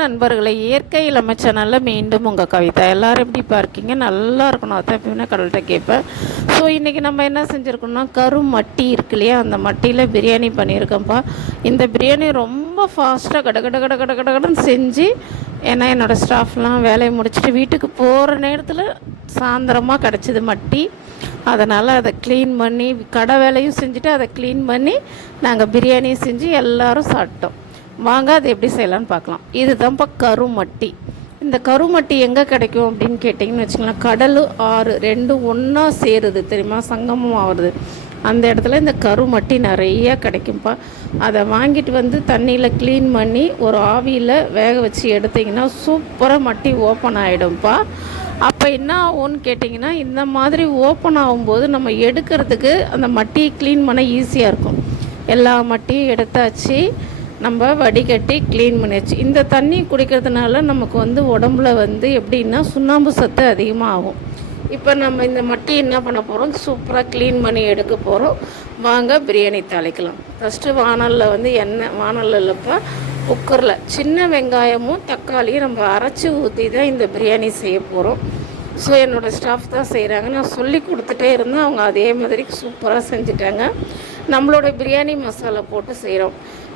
நண்பர்களை. இயற்கை இளமை சேனலில் மீண்டும் உங்கள் கவிதா. எல்லாரும் எப்படி பார்க்கீங்க நல்லா இருக்கணும். அதான் எப்பயுமே கடல்கிட்ட கேட்பேன் ஸோ இன்றைக்கி நம்ம என்ன செஞ்சுருக்கோம்னா கரு மட்டி இருக்கு இல்லையா? அந்த மட்டியில் பிரியாணி பண்ணியிருக்கோம்ப்பா இந்த பிரியாணி ரொம்ப ஃபாஸ்ட்டாக கட கட கட கட கட கடன்னு செஞ்சு ஏன்னா என்னோடய ஸ்டாஃப்லாம் வேலையை முடிச்சுட்டு வீட்டுக்கு போகிற நேரத்தில் சாயந்தரமாக கிடச்சிது மட்டி. அதனால் அதை க்ளீன் பண்ணி கடை வேலையும் செஞ்சுட்டு அதை க்ளீன் பண்ணி நாங்கள் பிரியாணியும் செஞ்சு எல்லோரும் சாப்பிட்டோம். வாங்க அது எப்படி செய்யலாம்னு பார்க்கலாம். இதுதான்ப்பா கருமட்டி. இந்த கருமட்டி எங்கே கிடைக்கும் அப்படின்னு கேட்டிங்கன்னு வச்சுக்கலாம் கடல் ஆறு ரெண்டும் ஒன்றா சேருது தெரியுமா? சங்கமம் ஆகுறது அந்த இடத்துல இந்த கருமட்டி நிறைய கிடைக்கும்ப்பா. அதை வாங்கிட்டு வந்து தண்ணியில் க்ளீன் பண்ணி ஒரு ஆவியில் வேக வச்சு எடுத்திங்கன்னா சூப்பராக மட்டி ஓப்பன் ஆகிடும்ப்பா அப்போ என்ன ஆகும்னு கேட்டிங்கன்னா இந்த மாதிரி ஓப்பன் ஆகும்போது நம்ம எடுக்கிறதுக்கு அந்த மட்டியை க்ளீன் பண்ண ஈஸியாக இருக்கும். எல்லா மட்டியும் எடுத்தாச்சு. நம்ம வடிகட்டி க்ளீன் பண்ணியாச்சு. இந்த தண்ணி குடிக்கிறதுனால நமக்கு வந்து உடம்புல வந்து எப்படின்னா சுண்ணாம்பு சத்து அதிகமாக ஆகும் இப்போ நம்ம இந்த மட்டி என்ன பண்ண போகிறோம் சூப்பராக க்ளீன் பண்ணி எடுக்க போகிறோம் வாங்க பிரியாணி தாளிக்கலாம். ஃபஸ்ட்டு வானலில் வந்து எண்ணெய் வானலில் இல்லைப்பா குக்கரில் சின்ன வெங்காயமும் தக்காளியும் நம்ம அரைச்சி ஊற்றி தான் இந்த பிரியாணி செய்ய போகிறோம் ஸோ என்னோடய ஸ்டாஃப் தான் செய்கிறாங்க நான் சொல்லி கொடுத்துட்டே இருந்தேன். அவங்க அதே மாதிரி சூப்பராக செஞ்சுட்டாங்க. நம்மளோட பிரியாணி மசாலா போட்டு செய்கிறோம்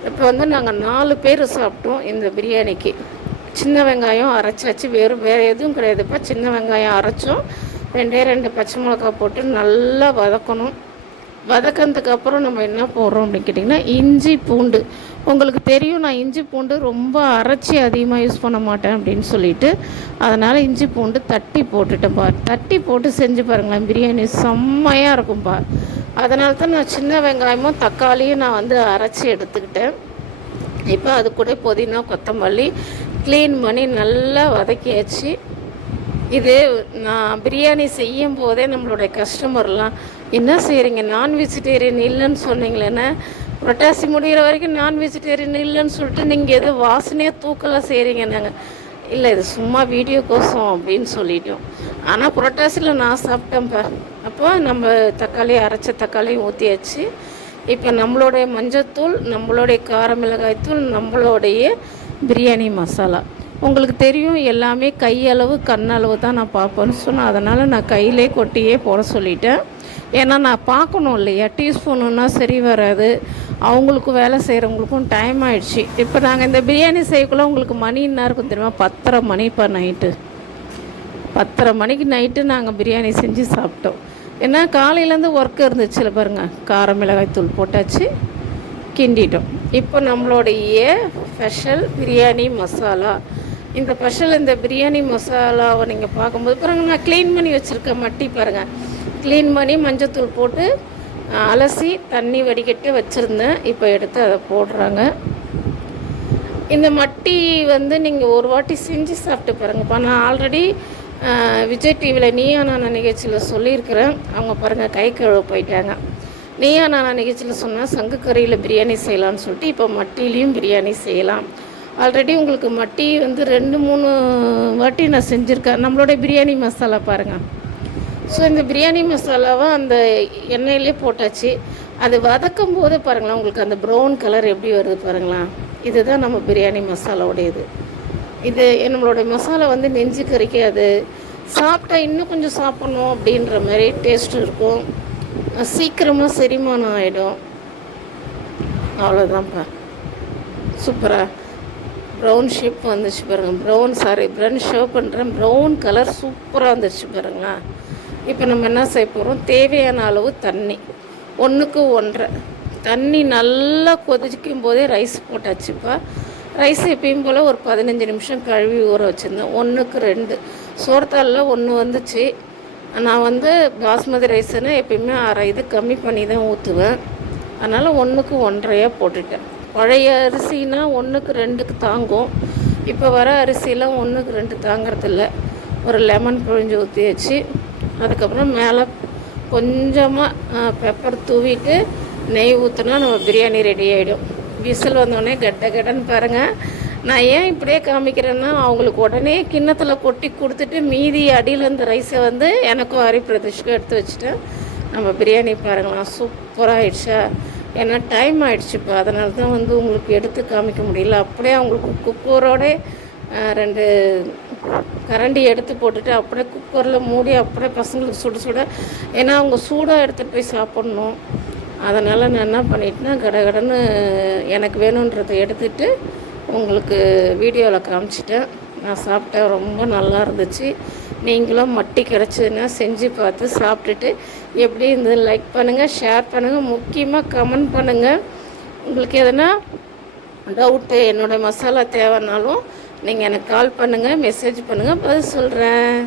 இப்போ வந்து நாங்கள் நாலு பேர் சாப்பிட்டோம் இந்த பிரியாணிக்கு. சின்ன வெங்காயம் அரைச்சாச்சு வேறு வேறு எதுவும் கிடையாதுப்பா சின்ன வெங்காயம் அரைச்சோம். ரெண்டே ரெண்டு பச்சை மிளகா போட்டு நல்லா வதக்கணும். வதக்கினதுக்கு அப்புறம் நம்ம என்ன போடுறோம் அப்படின்னு கேட்டிங்கன்னா இஞ்சி பூண்டு. உங்களுக்கு தெரியும் நான் இஞ்சி பூண்டு ரொம்ப அரைச்சி அதிகமாக யூஸ் பண்ண மாட்டேன் அப்படின்னு சொல்லிட்டு அதனால் இஞ்சி பூண்டு தட்டி போட்டுட்டேன்ப்பா தட்டி போட்டு செஞ்சு பாருங்களேன் பிரியாணி செம்மையாக இருக்கும்ப்பா அதனால தான் நான் சின்ன வெங்காயமும் தக்காளியும் நான் வந்து அரைச்சி எடுத்துக்கிட்டேன். இப்போ அது கூட புதினா கொத்தமல்லி க்ளீன் பண்ணி நல்லா வதக்கியாச்சு. இது நான் பிரியாணி செய்யும் போதே நம்மளுடைய கஸ்டமர்லாம் என்ன செய்கிறீங்க நான் வெஜிடேரியன் இல்லைன்னு சொன்னீங்களேன்னா புரட்டாசி முடிகிற வரைக்கும் நான் வெஜிடேரியன் இல்லைன்னு சொல்லிட்டு நீங்கள் எதுவும் வாசனையாக தூக்கலாம் செய்கிறீங்க நாங்கள் இல்லை இது சும்மா வீடியோ கோசம் அப்படின்னு சொல்லிட்டோம். ஆனால் புரட்டாசியில் நான் சாப்பிட்டேன்ப்பா அப்போ நம்ம தக்காளி அரைச்ச தக்காளியும் ஊற்றியாச்சு இப்போ நம்மளுடைய மஞ்சத்தூள் நம்மளுடைய கார மிளகாய்த்தூள் நம்மளுடைய பிரியாணி மசாலா. உங்களுக்கு தெரியும் எல்லாமே கையளவு கண்ணளவு தான் நான் பார்ப்பேன்னு சொன்னேன் அதனால் நான் கையிலே கொட்டியே போட சொல்லிட்டேன். ஏன்னா நான் பார்க்கணும் இல்லையா? டீஸ்பூனுன்னா சரி வராது. அவங்களுக்கும் வேலை செய்கிறவங்களுக்கும் டைம் ஆயிடுச்சு. இப்போ நாங்கள் இந்த பிரியாணி செய்யக்குள்ள உங்களுக்கு மணி என்ன இருக்கும் தெரியுமா? பத்தரை மணிப்பா நைட்டு பத்தரை மணிக்கு நைட்டு நாங்கள் பிரியாணி செஞ்சு சாப்பிட்டோம். ஏன்னா காலையிலேருந்து ஒர்க் இருந்துச்சுல பாருங்கள் கார மிளகாய் தூள் போட்டாச்சு கிண்டிட்டோம். இப்போ நம்மளுடைய ஸ்பெஷல் பிரியாணி மசாலா. இந்த ஸ்பெஷல் இந்த பிரியாணி மசாலாவை நீங்கள் பார்க்கும்போது பாருங்கள் நான் க்ளீன் பண்ணி வச்சுருக்கேன் மட்டி பாருங்கள் க்ளீன் பண்ணி மஞ்சத்தூள் போட்டு அலசி தண்ணி வடிகட்டி வச்சுருந்தேன். இப்போ எடுத்து அதை போடுறாங்க. இந்த மட்டி வந்து நீங்கள் ஒரு வாட்டி செஞ்சு சாப்பிட்டு பாருங்கப்பா. நான் ஆல்ரெடி விஜய் டிவியில் நீயா நானா நிகழ்ச்சியில் சொல்லியிருக்கிறேன். அவங்க பாருங்கள் கை கழுவ போயிட்டாங்க. நீயா நானா நிகழ்ச்சியில் சொன்னால் சங்குக்கறியில் பிரியாணி செய்யலாம்னு சொல்லிட்டு இப்போ மட்டிலையும் பிரியாணி செய்யலாம். ஆல்ரெடி உங்களுக்கு மட்டி வந்து ரெண்டு மூணு வாட்டி நான் செஞ்சுருக்கேன். நம்மளோட பிரியாணி மசாலா பாருங்கள் ஸோ இந்த பிரியாணி மசாலாவை அந்த எண்ணெயிலே போட்டாச்சு. அது வதக்கும் போது பாருங்களேன் உங்களுக்கு அந்த ப்ரௌன் கலர் எப்படி வருது பாருங்களேன். இதுதான் நம்ம பிரியாணி மசாலாவுடையது இது நம்மளோட மசாலா வந்து நெஞ்சு கறிக்காது சாப்பிட்டா இன்னும் கொஞ்சம் சாப்பிட்ணும் அப்படின்ற மாதிரி டேஸ்ட் இருக்கும். சீக்கிரமாக செரிமானம் ஆகிடும் அவ்வளோதான்ப்பா சூப்பராக ப்ரௌன் ஷேப் வந்துச்சு பாருங்கள் ப்ரௌன் சாரி ப்ரௌன் ஷேப் பண்ணுறேன் ப்ரௌன் கலர் சூப்பராக வந்துருச்சு பாருங்களேன். இப்போ நம்ம என்ன செய்ய போகிறோம் தேவையான அளவு தண்ணி. ஒன்றுக்கு ஒன்றரை. தண்ணி நல்லா கொதிக்கும் போதே ரைஸ் போட்டாச்சுப்பா ரைஸ் எப்பயும் போல் ஒரு பதினஞ்சு நிமிஷம் கழுவி ஊற வச்சுருந்தேன். ஒன்றுக்கு ரெண்டு. சோர்த்தாலில் ஒன்று வந்துச்சு. நான் வந்து பாஸ்மதி ரைஸ்ன்னு எப்பயுமே அரை இது கம்மி பண்ணி தான் ஊற்றுவேன் அதனால் ஒன்றுக்கு ஒன்றரையாக போட்டுட்டேன். பழைய அரிசினா ஒன்றுக்கு ரெண்டுக்கு தாங்கும். இப்போ வர அரிசியெலாம் ஒன்றுக்கு ரெண்டு தாங்கிறதில்ல. ஒரு லெமன் புழிஞ்சு ஊற்றி வச்சு அதுக்கப்புறம் மேலே கொஞ்சமாக பெப்பர் தூவிட்டு நெய் ஊற்றினா நம்ம பிரியாணி ரெடி ஆகிடும் விசில் வந்தோடனே கட்ட கட்டன்னு பாருங்கள் நான் ஏன் இப்படியே காமிக்கிறேன்னா அவங்களுக்கு உடனே கிண்ணத்தில் கொட்டி கொடுத்துட்டு மீதி அடியில் இருந்த ரைஸை வந்து எனக்கும் ஹரி பிரதேஷ்க்கும் எடுத்து வச்சுட்டேன். நம்ம பிரியாணி பாருங்களாம் சூப்பராக ஆயிடுச்சா? ஏன்னா டைம் ஆயிடுச்சுப்பா அதனால தான் வந்து உங்களுக்கு எடுத்து காமிக்க முடியல. அப்படியே அவங்களுக்கு குக்கரோட ரெண்டு கரண்டி எடுத்து போட்டுட்டு அப்படியே குக்கரில் மூடி அப்படியே பசங்களுக்கு சுட சுட. ஏன்னா அவங்க சூடாக எடுத்துகிட்டு போய் சாப்பிட்ணும். அதனால் நான் என்ன பண்ணிட்டேன்னா கடகடன்னு எனக்கு வேணுன்றதை எடுத்துட்டு உங்களுக்கு வீடியோவில் காமிச்சிட்டேன். நான் சாப்பிட்டேன் ரொம்ப நல்லா இருந்துச்சு. நீங்களும் மட்டி கிடச்சதுன்னா செஞ்சு பார்த்து சாப்பிட்டுட்டு எப்படி இருந்தது லைக் பண்ணுங்கள் ஷேர் பண்ணுங்கள் முக்கியமாக கமெண்ட் பண்ணுங்கள் உங்களுக்கு எதனா டவுட்டு என்னோடய மசாலா தேவைன்னாலும் நீங்கள் எனக்கு கால் பண்ணுங்கள் மெசேஜ் பண்ணுங்கள் பதில் சொல்கிறேன்